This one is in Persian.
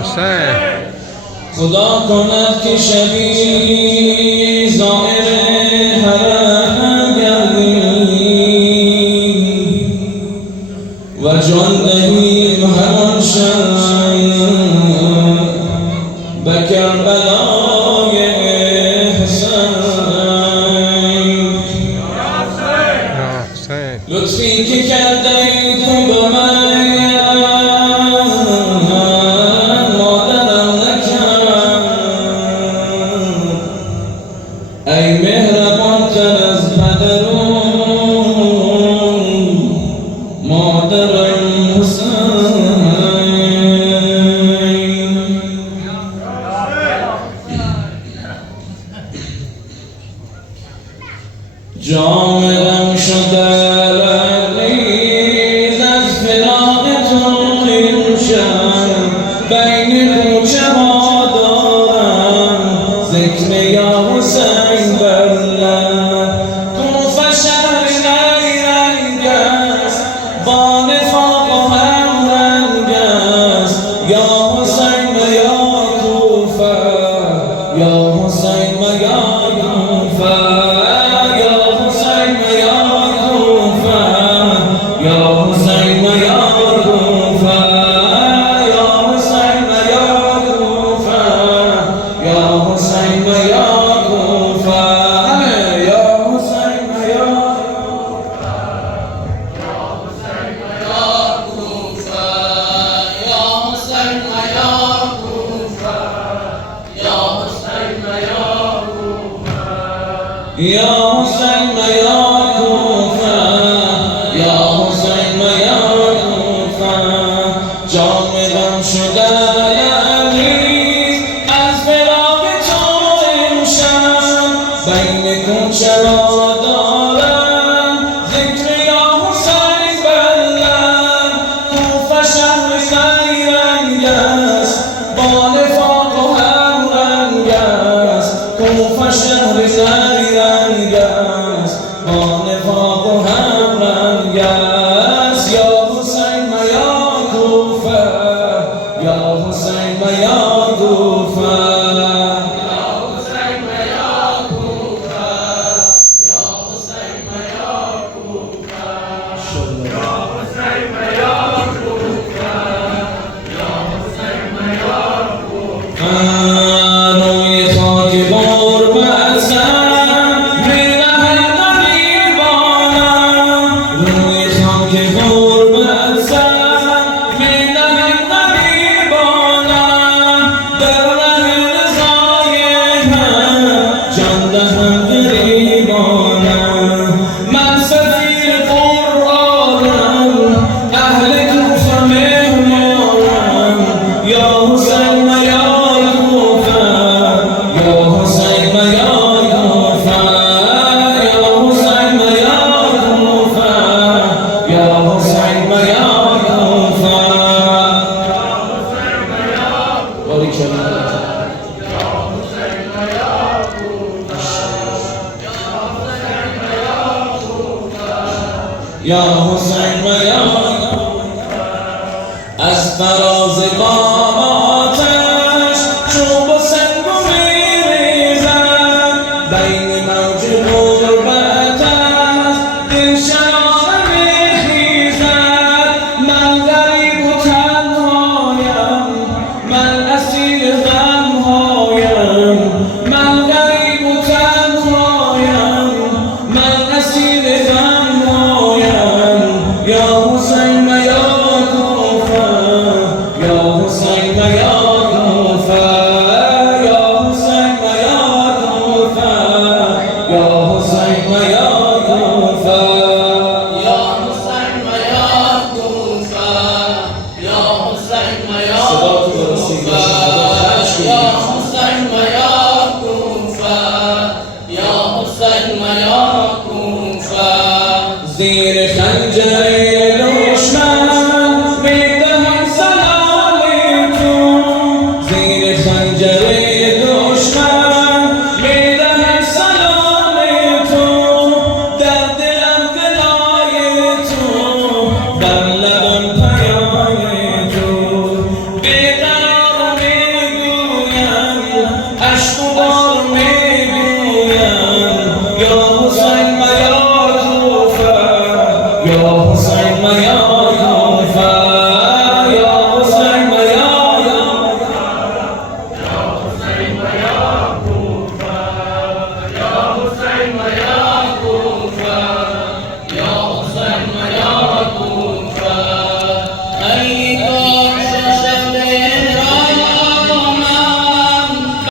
حسین خدا کند که شبی زائر حرم گردی و جان دهیم همان شب به کربلای حسین. لطفی که کرده ای تو به من مادرم نکرد، ای مهربان تر از پدرون مادرم حسین. جاملم شده لبریز از فراق تو امشب، بین کوچه ها دارم ذکر یا حسین بر لب. کوفه شهر نیرنگ است، با نفاق و هم رنگ است، یا حسین و یا کوفه، یا حسین و یا کوفه، یا حسین و یا کوفه، یا حسین و یا کوفه. جاملم شده لبریز از فراق تو امشب، بین کوچه ها دارم ذکر یا حسین بر لب. کوفه شهر نیرنگ است، با نفاق و هم رنگ است، کوفه شهر نیرنگ است، با نفاق و هم رنگ است. یا حسین و یا کوفه، یا حسین و یا کوفه، یا حسین و یا کوفه، یا حسین و یا کوفه، یا حسین و یا کوفه، یا حسین و یا کوفه. روی خاک غربت یا حسین و یا از فراز